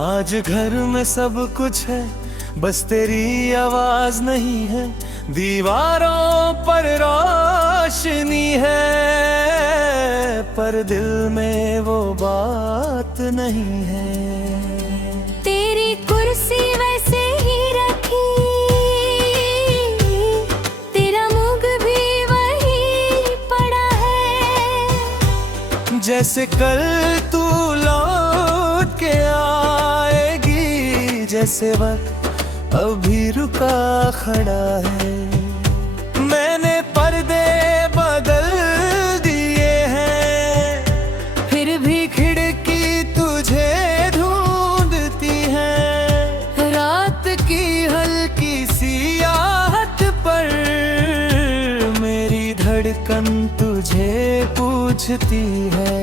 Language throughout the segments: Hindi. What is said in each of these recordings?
आज घर में सब कुछ है, बस तेरी आवाज नहीं है। दीवारों पर रोशनी है, पर दिल में वो बात नहीं है। तेरी कुर्सी वैसे ही रखी, तेरा मुंह भी वही पड़ा है। जैसे कल तू लौट के आएगी, जैसे वक्त अभी रुका खड़ा है। मैंने पर्दे बदल दिए हैं, फिर भी खिड़की तुझे ढूंढती है। रात की हल्की सी आहट पर मेरी धड़कन तुझे पूछती है।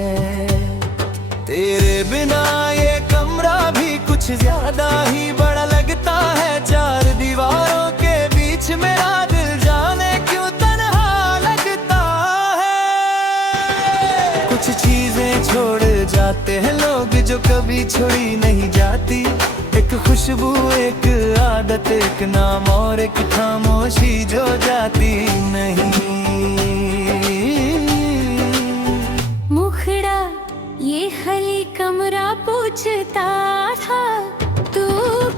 तेरे बिना ये कमरा भी कुछ ज्यादा ही बड़ा लगता है। चार दीवारों के बीच मेरा दिल जाने क्यों तन्हा लगता है। कुछ चीजें छोड़ जाते हैं लोग जो कभी छोड़ी नहीं जाती। एक खुशबू, एक आदत, एक नाम और एक खामोशी जो जाती नहीं। मुखड़ा ये खाली कमरा पूछता था, तू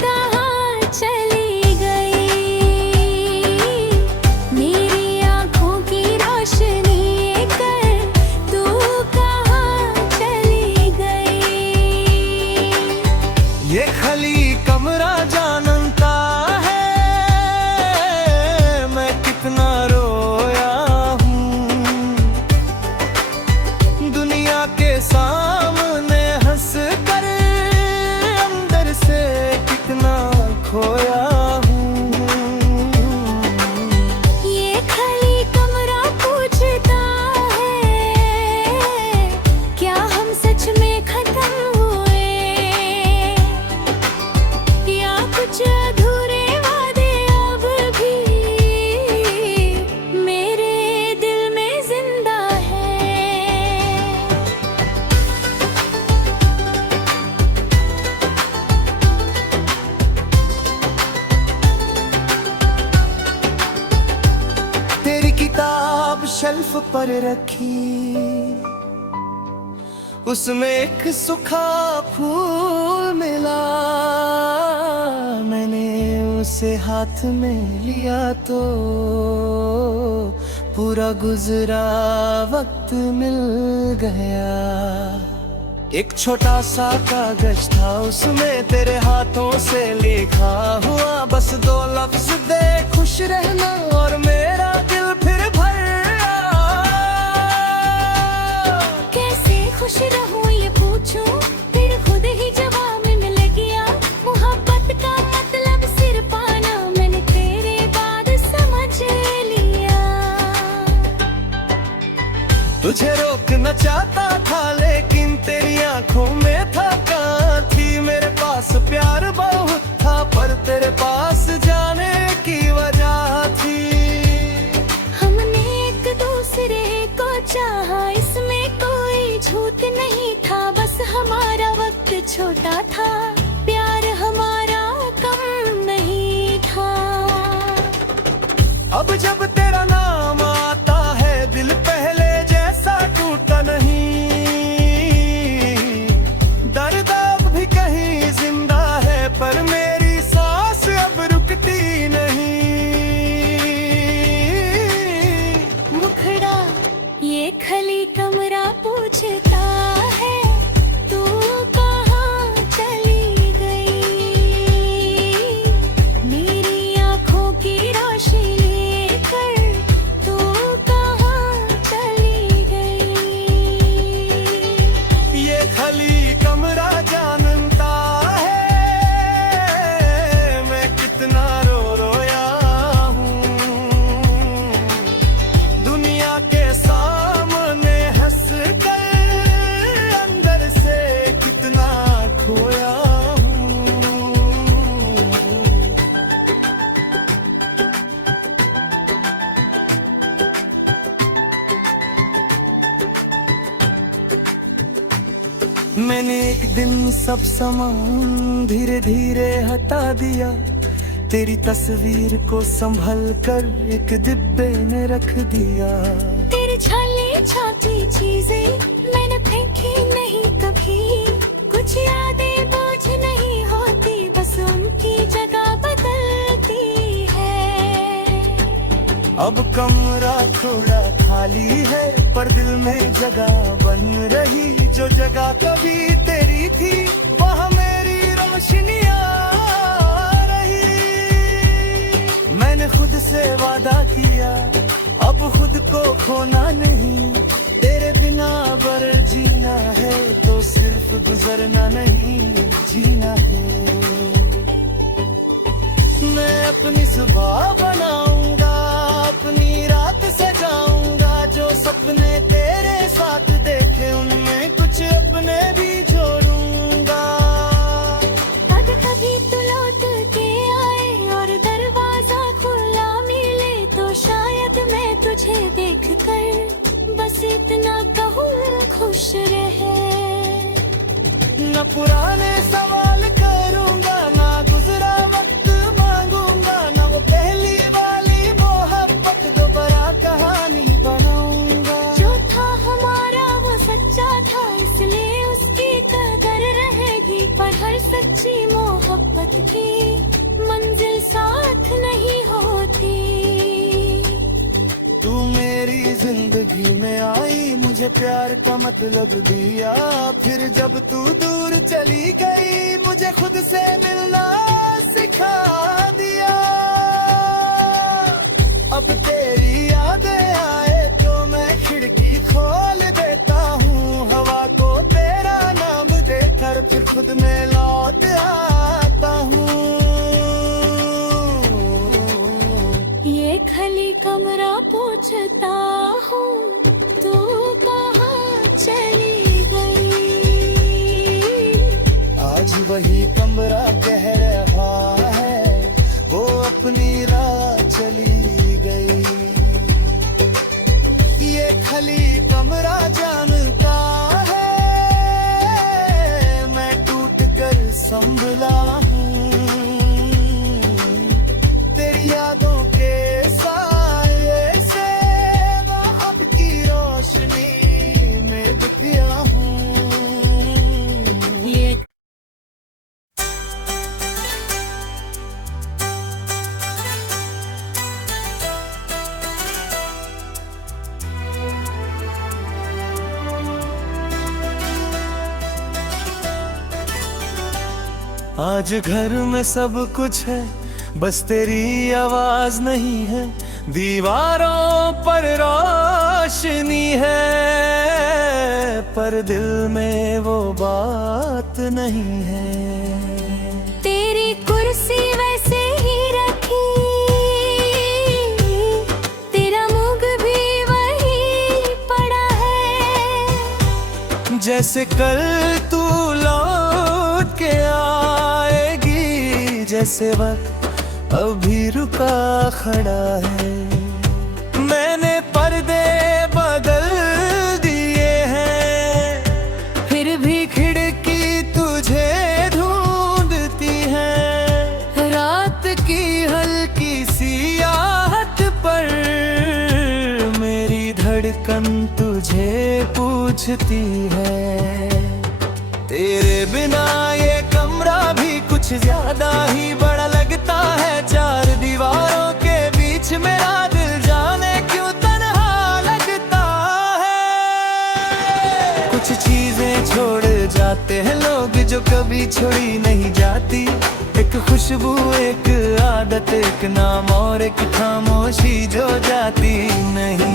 कहाँ चली गई। मेरी आँखों की रोशनी कर, तू कहाँ चली गई। ये खाली कमरा जानता है मैं कितना रोया हूँ। दुनिया के सामने हंस कर अंदर से कितना खोया हूँ। ये खाली कमरा पूछता है, क्या हम सच में खत्म हुए, या कुछ अधूरे वादे अब भी मेरे दिल में जिंदा है। तेरी किताब शेल्फ पर रखी, उसमें एक सूखा फूल मिला। मैंने उसे हाथ में लिया तो पूरा गुजरा वक्त मिल गया। एक छोटा सा कागज था, उसमें तेरे हाथों से लिखा हुआ बस दो लफ्ज दे खुश रहना, और मेरा दिल फिर भर आया। कैसे खुश रहूं ये पूछूं, फिर खुद ही जवाब मिल गया। मोहब्बत का मतलब सिर पाना, मैंने तेरे बाद समझ लिया। तुझे रोकना चाहता था लेकिन तेरी आंखों में था कहाँ थी। मेरे पास प्यार बहुत था पर तेरे पास जाने की वजह थी। हमने एक दूसरे को चाहा, इसमें कोई झूठ नहीं था। बस हमारा वक्त छोटा था, प्यार हमारा कम नहीं था। अब जब तेरा नाम आता है दिल पहले जैसा टूटा नहीं। दर्द अब भी कहीं जिंदा है पर मेरी सांस अब रुकती नहीं। मुखड़ा ये खाली कमरा पूछता है, तू कहाँ चली गई। मेरी आँखों की रोशनी कर, मैंने एक दिन सब सामान धीरे धीरे हटा दिया, तेरी तस्वीर को संभल कर एक डिब्बे में रख दिया। तेरी छाले छापी चीजें मैंने फेंकी नहीं कभी, कुछ यादें बोझ नहीं होती, बस उनकी जगह बदलती है। अब कमरा थोड़ा खाली है, पर दिल में जगह बन रही, जो जगह कभी तेरी थी वहाँ मेरी रोशनियाँ रही। मैंने खुद से वादा किया अब खुद को खोना नहीं, तेरे बिना बर जीना है तो सिर्फ गुजरना नहीं जीना है। मैं अपनी सुबह बनाऊंगा, अपनी रात सजाऊंगा, जो सपने तेरे साथ देखे उनमें कुछ अपने भी जोड़ूंगा। अगर कभी तू लौट के आए और दरवाजा खुला मिले, तो शायद मैं तुझे देखकर बस इतना कहूँ खुश रहे। न पुराने सवाल करूंगा, ना गुजरा वक्त मांगूंगा, ना वो पहली वाली मोहब्बत दोबारा कहानी बनाऊंगा। जो था हमारा वो सच्चा था, इसलिए उसकी कदर रहेगी, पर हर सच्ची मोहब्बत की मंजिल साथ नहीं होती। तू मेरी जिंदगी में आई, मुझे प्यार का मतलब दिया, फिर जब तू दूर चली गई मुझे खुद से मिलना सिखा दिया। अब तेरी यादें आए तो मैं खिड़की खोल देता हूँ, हवा को तेरा नाम देकर फिर खुद में लौट आता हूँ। ये खाली कमरा पूछता हूँ, तू कहाँ चली गई। आज वही कमरा कह रहा है वो अपनी राह चली गई। ये खाली कमरा जानता है मैं टूट कर संभला हूँ, तेरी यादों के साये से मैं अब की रोशनी में दिखया हूँ। ये आज घर में सब कुछ है, बस तेरी आवाज नहीं है, दीवारों पर रोशनी है, पर दिल में वो बात नहीं है। तेरी कुर्सी वैसे ही रखी, तेरा मुंह भी वही पड़ा है, जैसे कल तू लौट के आएगी, जैसे वक्त अभी रुका खड़ा है। मैंने पर्दे बदल दिए हैं, फिर भी खिड़की तुझे ढूंढती है। रात की हल्की सी आहट पर मेरी धड़कन तुझे पूछती है। तेरे बिना ये कमरा भी कुछ ज्यादा ही बड़ा लगता है, चार दीवारों के बीच मेरा दिल जाने क्यों तन्हा लगता है। कुछ चीजें छोड़ जाते हैं लोग जो कभी छोड़ी नहीं जाती, एक खुशबू, एक आदत, एक नाम और एक खामोशी जो जाती नहीं।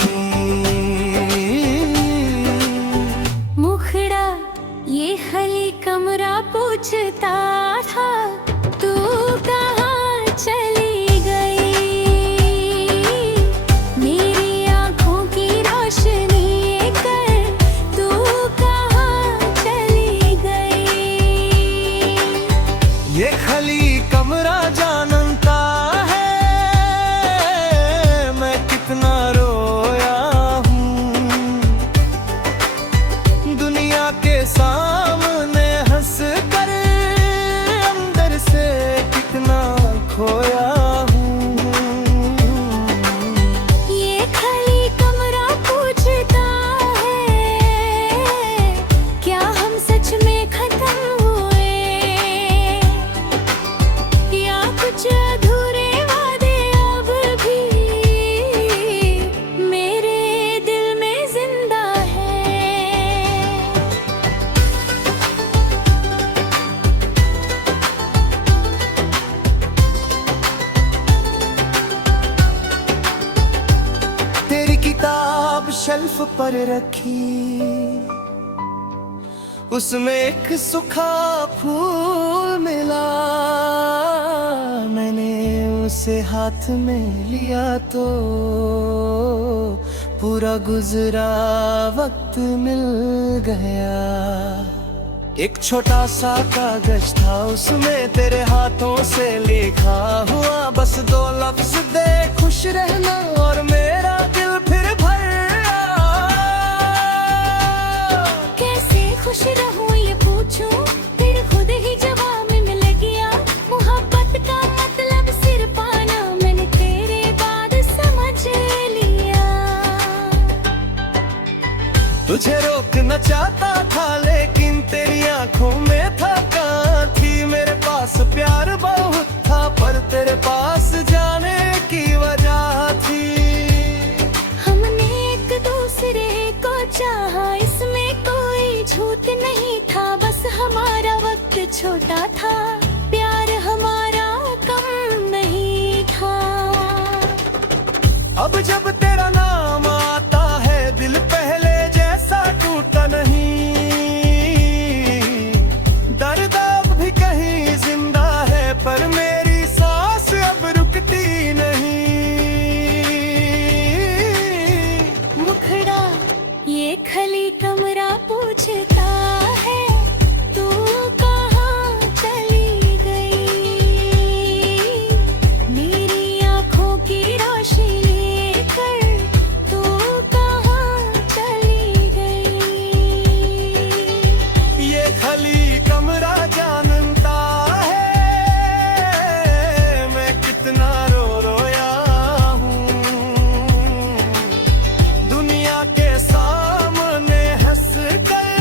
मुखड़ा ये खाली कमरा पूछता था, तू कहाँ चली गई। मेरी आँखों की रोशनी कर तू कहाँ चली गई। ये खाली कमरा जानता है मैं कितना रोया हूँ, दुनिया के सामने शेल्फ पर रखी, उसमें एक सूखा फूल मिला। मैंने उसे हाथ में लिया तो पूरा गुजरा वक्त मिल गया। एक छोटा सा कागज था, उसमें तेरे हाथों से लिखा हुआ बस 2 लफ्ज दे खुश रहना, और मेरा दिल फिर भर आया। कैसे खुश रहूं ये पूछूं, फिर खुद ही जवाब मिल गया। मोहब्बत का मतलब सिर पाना, मैंने तेरे बाद समझ लिया। तुझे रोकना चाहता था लेकिन तेरी आंखों में था कहाँ थी। मेरे पास प्यार बहुत था पर तेरे पास जाने की वजह थी। हमने एक दूसरे को चाहा, इसमें कोई झूठ नहीं था। बस हमारा वक्त छोटा था, प्यार हमारा कम नहीं था। अब जब तेरा नाम आता है दिल पहले जैसा टूटा नहीं। दर्द अब भी कहीं जिंदा है पर मेरी सांस अब रुकती नहीं। मुखड़ा ये खली कमरा पूछता है, तू कहाँ चली गई। मेरी आँखों की रोशनी लेकर तू कहाँ चली गई। ये खली कमरा जानता है मैं कितना रोया हूँ। दुनिया के सामने हंस कर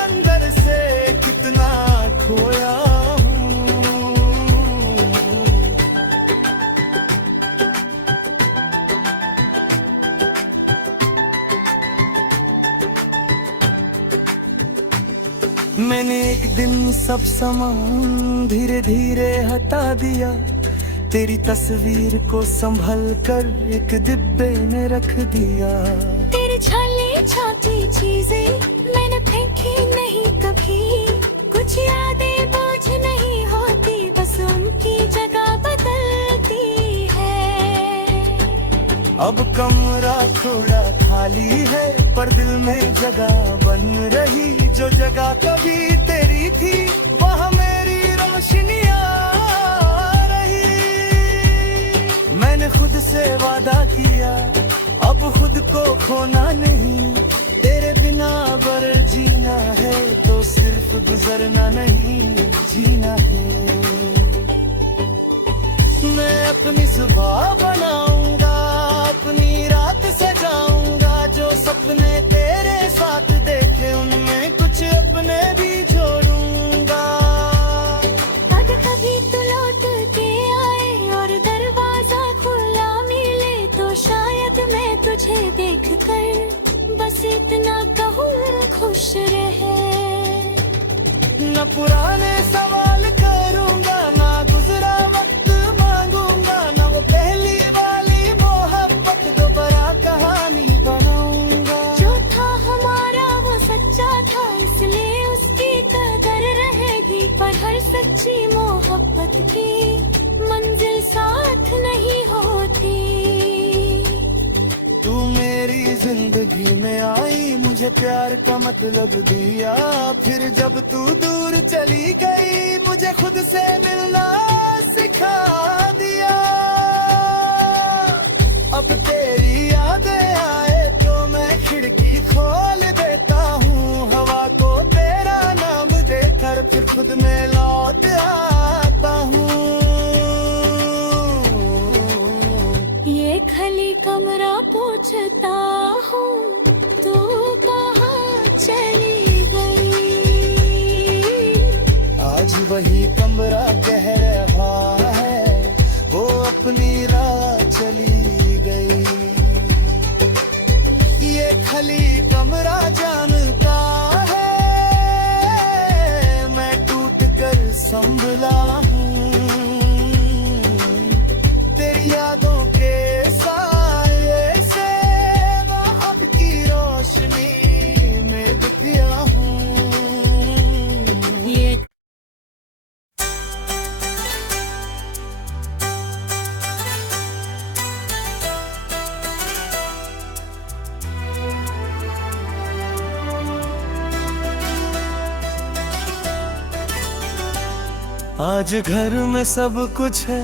अंदर से कितना खोया हूँ। मैंने एक दिन सब सामान धीरे धीरे हटा दिया। तेरी तस्वीर को संभल कर एक डिब्बे में रख दिया। तेरी छाली छाती चीजें मैंने फेंकी नहीं कभी। कुछ यादें बोझ नहीं होती, बस उनकी जगह बदलती है। अब कमरा थोड़ा खाली है पर दिल में जगह बन रही। जो जगह कभी तेरी थी वहाँ मेरी रोशनियाँ रही। मैंने खुद से वादा किया अब खुद को खोना नहीं। तेरे बिना अगर जीना है तो सिर्फ गुजरना नहीं जीना है। मैं अपनी सुबह बनाऊंगा, अपनी रात सजाऊंगा। जो सपने तेरे साथ देखे उनमें कुछ अपने भी जोड़ूंगा। अगर कभी तू लौट के आए और दरवाजा खुला मिले तो शायद मैं तुझे देखकर बस इतना कहूँ खुश रहे। न पुराने सवाल करूंगा, ना गुजरा वक्त मांगूंगा, ना वो पहली वाली मोहब्बत दोबारा कहानी बनाऊंगा। जो था हमारा वो सच्चा था, इसलिए उसकी कदर रहेगी। पर हर सच्ची मोहब्बत की मंजिल साथ नहीं होती। तू मेरी जिंदगी में आई, मुझे प्यार का मतलब दिया। फिर जब तू दूर चली गई मुझे खुद से मिलना सिखा दिया। अब तेरी यादें आए तो मैं खिड़की खोल देता हूँ। हवा को तेरा नाम देकर फिर खुद में लौट आता हूँ। ये खली कमरा पूछता हूँ, तू कहाँ चली गई। आज वही कमरा कह रहा है वो अपनी राह चली गई। ये खली कमरा जानता है मैं टूट कर संभला हूँ। तेरी यादों के साए से आज घर में सब कुछ है,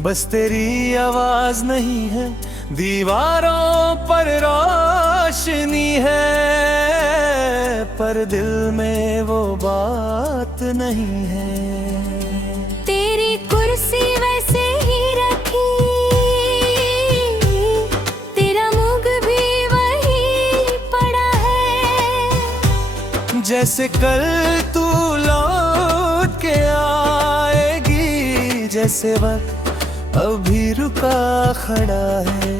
बस तेरी आवाज नहीं है। दीवारों पर रोशनी है, पर दिल में वो बात नहीं है। तेरी कुर्सी वैसे ही रखी, तेरा मुंह भी वही पड़ा है। जैसे कल तू लौट के आएगी, जैसे वक्त अभी रुका खड़ा है।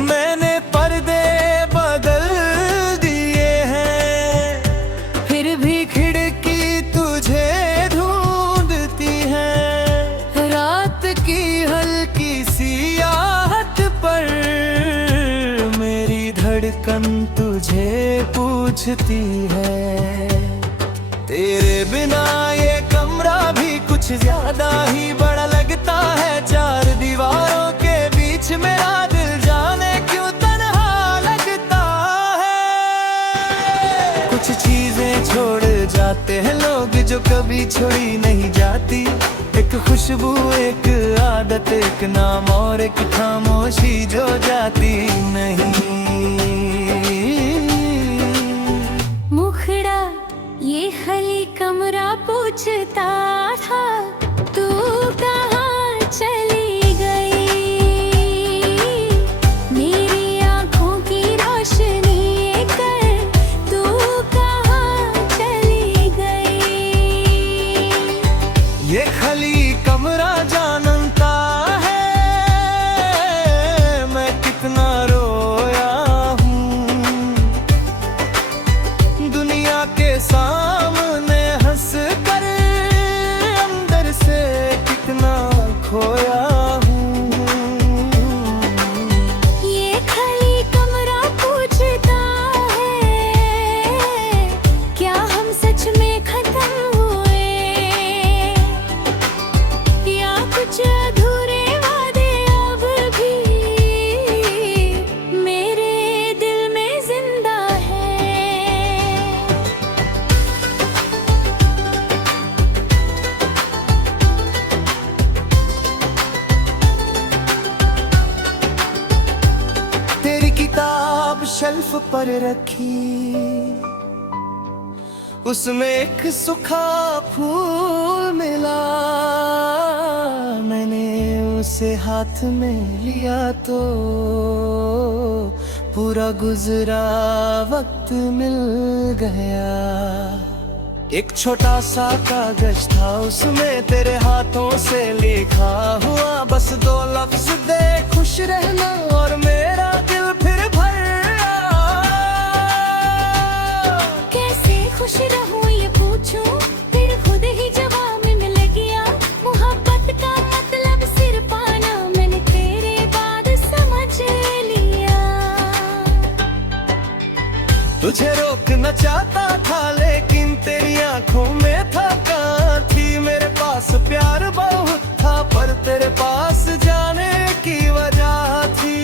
मैंने पर्दे बदल दिए हैं, फिर भी खिड़की तुझे ढूंढती है। रात की हल्की सी आहट पर मेरी धड़कन तुझे पूछती है। तेरे बिना ये कमरा भी कुछ ज्यादा ही बड़ा लगता है। चार दीवारों के बीच मेरा दिल जाने क्यों तन्हा लगता है। कुछ चीजें छोड़ जाते हैं लोग जो कभी छोड़ी नहीं जाती। एक खुशबू, एक आदत, एक नाम और एक खामोशी जो जाती नहीं। मुखड़ा ये खाली कमरा पूछता था, तू कहाँ चली गई। मेरी आँखों की रोशनी कर, तू कहाँ चली गई। ये खाली कमरा जानता है मैं कितना रोया हूँ। दुनिया के सामने हंस कर अंदर से कितना खोया हूँ। ये खाली कमरा पूछता है, क्या हम सच में खत्म हुए, या कुछ अधूरे वादे अब भी मेरे दिल में जिंदा है। तेरी किताब शेल्फ पर रखी, उसमें एक सूखा फूल मिला। मैंने उसे हाथ में लिया तो पूरा गुजरा वक्त मिल गया। एक छोटा सा कागज था, उसमें तेरे हाथों से लिखा हुआ बस दो लफ्ज दे खुश रहना, और मेरा दिल फिर भर आया। कैसे खुश रहूं ये पूछूं, फिर खुद ही जवाब मिल गया। मोहब्बत का मतलब सिर पाना, मैंने तेरे बाद समझ लिया। तुझे रोकना चाहता था लेकिन तेरी आंखों में था कहाँ थी। मेरे पास प्यार बहुत था पर तेरे पास जाने की वजह थी।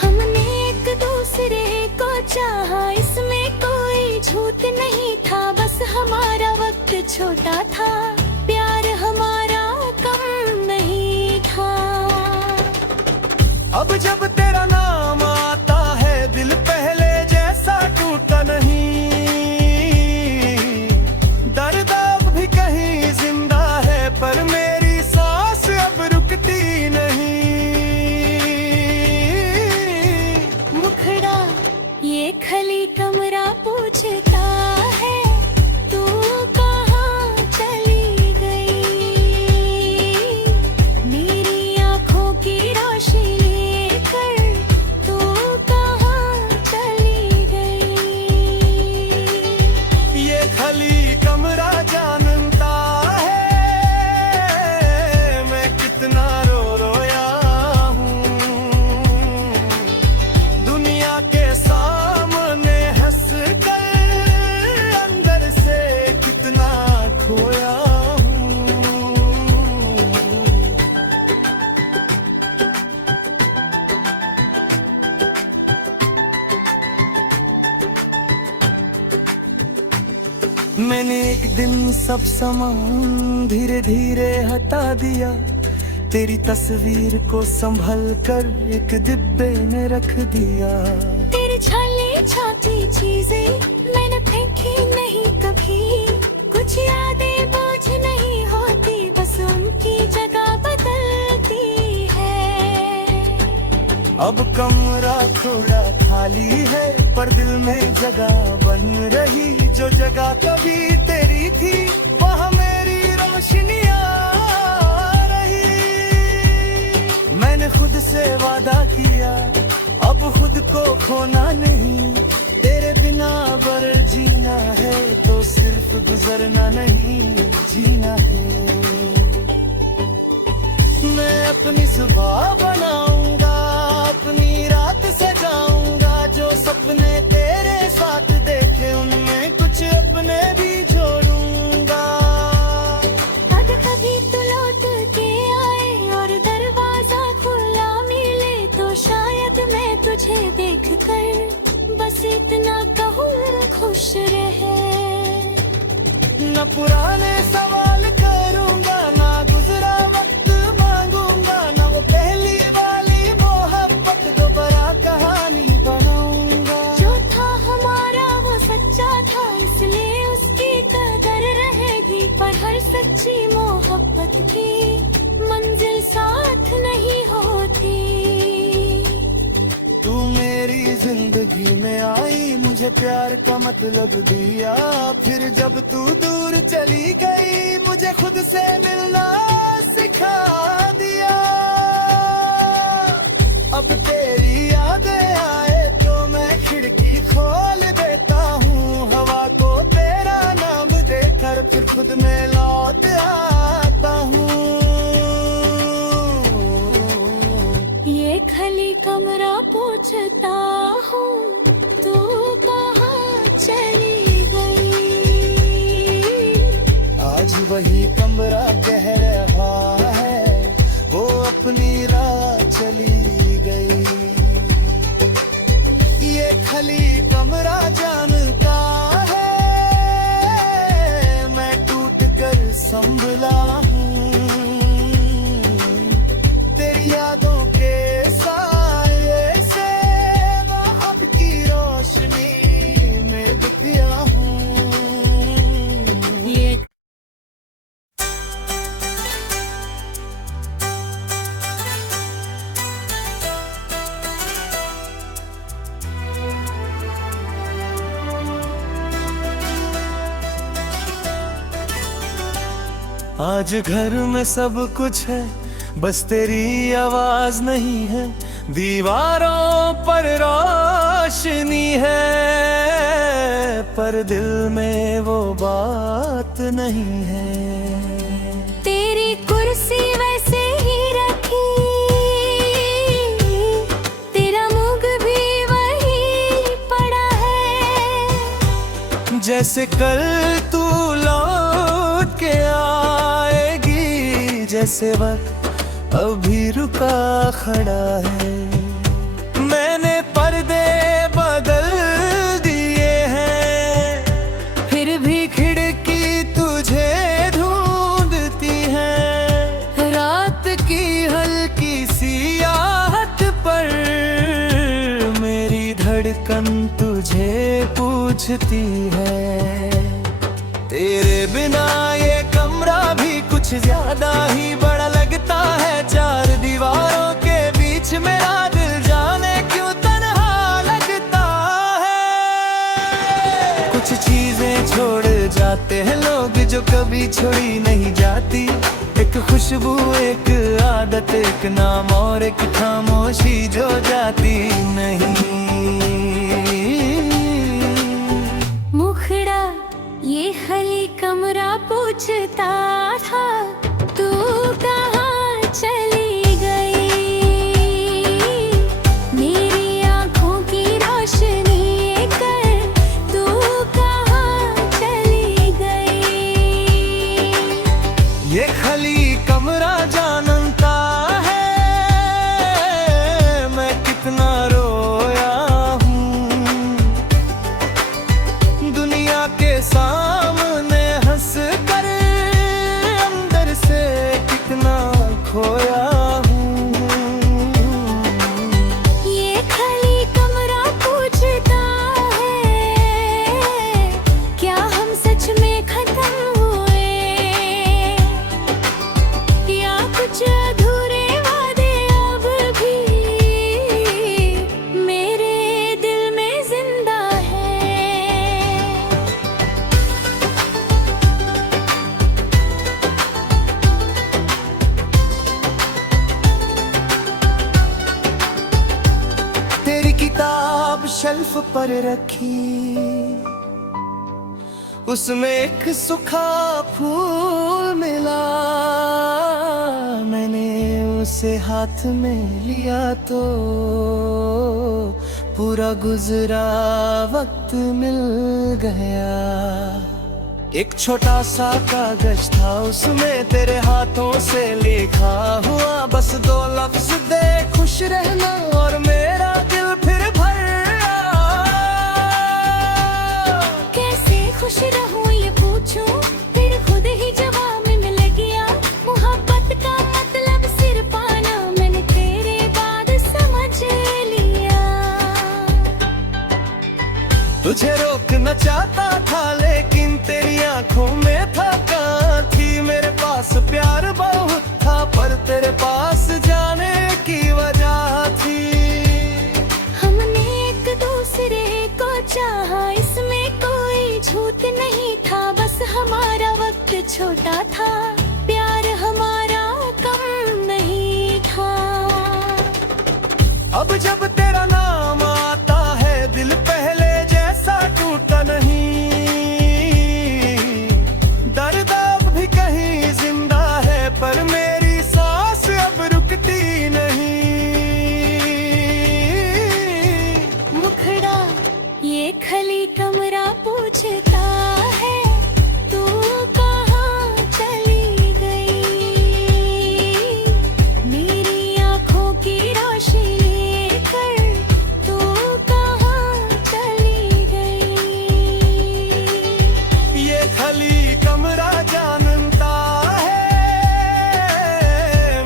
हमने एक दूसरे को चाहा, इसमें कोई झूठ नहीं था। बस हमारा वक्त छोटा था, प्यार हमारा कम नहीं था। अब जब तेरा नाम आता है दिल पहले जैसा टूटा नहीं। दर्द अब भी कहीं जिंदा है पर मेरी सांस अब रुकती नहीं। मुखड़ा ये खाली कमरा पूछता है, तू कहाँ चली गई। मेरी आँखों की रोशनी कर, मैंने एक दिन सब सामान धीरे धीरे हटा दिया, तेरी तस्वीर को संभल कर एक डिब्बे में रख दिया। तेरी छाले छाती चीजें मैंने फेंकी नहीं कभी, कुछ यादें बोझ नहीं होती, बस उनकी जगह बदलती है। अब कमरा थोड़ा खाली है, पर दिल में जगह बन रही, जो जगह कभी तेरी थी वहाँ मेरी रोशनियाँ रही। मैंने खुद से वादा किया अब खुद को खोना नहीं, तेरे बिना अगर जीना है तो सिर्फ गुजरना नहीं जीना है। मैं अपनी सुबह बनाऊंगा, अपनी रात सजाऊंगा, जो सपने तेरे साथ देखे उनमें कुछ अपने भी जोड़ूंगा। अगर कभी तू लौट के आए और दरवाजा खुला मिले, तो शायद मैं तुझे देख कर बस इतना कहूँ खुश रहे। न पुराने सवाल करूंगा, ना गुजरा वक्त मांगूंगा, ना वो पहली वाली मोहब्बत दोबारा कहानी बनाऊंगा। जो था हमारा वो सच्चा था, इसलिए उसकी कदर रहेगी, पर हर सच्ची मोहब्बत की मंजिल साथ नहीं होती। तू मेरी जिंदगी में आई, मुझे प्यार का मतलब दिया, फिर जब तू दूर चली गई मुझे खुद से मिलना सिखा दिया। अब तेरी यादें आए तो मैं खिड़की खोल देता हूँ, हवा को तेरा नाम देकर फिर खुद में लौट आता हूँ। ये खाली कमरा पूछता हूँ, तू कहाँ चली गई। आज वही कमरा कह रहा है वो अपनी राह चली गई। ये खाली कमरा जानता है मैं टूट कर संभला हूँ, तेरी यादों के साये से मैं अब की रोशनी में दिखया हूँ। ये आज घर में सब कुछ है, बस तेरी आवाज नहीं है, दीवारों पर रोशनी है, पर दिल में वो बात नहीं है। तेरी कुर्सी वैसे ही रखी, तेरा मुंह भी वही पड़ा है, जैसे कल तू लौट के आएगी, जैसे वक्त अभी रुका खड़ा है। मैंने पर्दे बदल दिए हैं, फिर भी खिड़की तुझे ढूंढती है। रात की हल्की सी आहट पर मेरी धड़कन तुझे पूछती है। तेरे बिना ये कमरा भी कुछ ज्यादा ही बड़ा लगता है, चार दीवारों के बीच मेरा दिल जाने क्यों तन्हा लगता है। कुछ चीजें छोड़ जाते हैं लोग जो कभी छोड़ी नहीं जाती, एक खुशबू, एक आदत, एक नाम और एक खामोशी जो जाती नहीं। मुखड़ा ये खाली कमरा पूछता था, तू कहाँ चली गई। मेरी आँखों की रोशनी कर तू कहाँ चली गई। ये खाली कमरा जानता है मैं कितना रोया हूँ, दुनिया के सामने शेल्फ पर रखी, उसमें एक सूखा फूल मिला। मैंने उसे हाथ में लिया तो पूरा गुजरा वक्त मिल गया। एक छोटा सा कागज था, उसमें तेरे हाथों से लिखा हुआ बस 2 लफ्ज दे खुश रहना, और मेरा दिल फिर भर आया। कैसे खुश रहूं ये पूछूं, फिर खुद ही जवाब मिल गया। मोहब्बत का मतलब सिर पाना, मैंने तेरे बाद समझ लिया। तुझे रोकना चाहता था लेकिन तेरी आंखों में था कहाँ थी। मेरे पास प्यार बहुत था पर तेरे पास जाने की वजह थी। हमने एक दूसरे को चाहा, इसमें कोई झूठ नहीं था। बस हमारा वक्त छोटा था, प्यार हमारा कम नहीं था। अब जब तेरा नाम आता है दिल पहले जैसा टूटा नहीं। दर्द अब भी कहीं जिंदा है पर मेरी सांस अब रुकती नहीं। मुखड़ा ये खली कमरा पूछता है, तू कहाँ चली गई। मेरी आँखों की रोशनी लेकर तू कहाँ चली गई। ये खली कमरा जानता है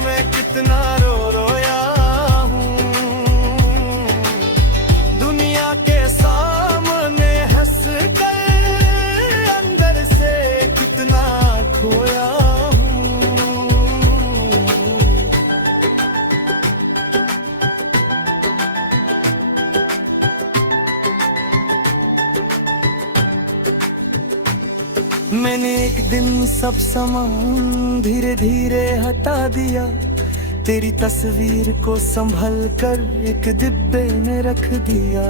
मैं कितना रोया हूँ। दुनिया के सामने हंस कर अंदर से कितना खोया हूँ। मैंने एक दिन सब सामान धीरे धीरे हटा दिया। तेरी तस्वीर को संभल कर एक डिब्बे में रख दिया।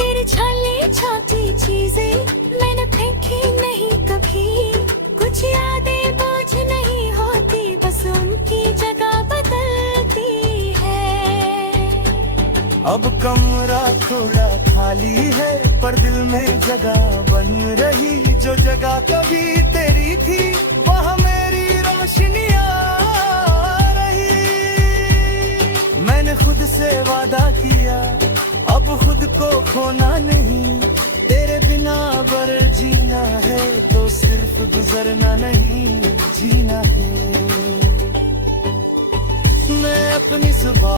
तेरी छाली छाती चीजें मैंने फेंकी नहीं कभी। कुछ यादें बोझ नहीं होती, बस उनकी जगह बदलती है। अब कमरा थोड़ा खाली है पर दिल में जगह बन रही। जो जगह कभी तेरी थी वहाँ मेरी रोशनियाँ रही। मैंने खुद से वादा किया अब खुद को खोना नहीं। तेरे बिना अगर जीना है तो सिर्फ गुजरना नहीं जीना है। मैं अपनी सुबह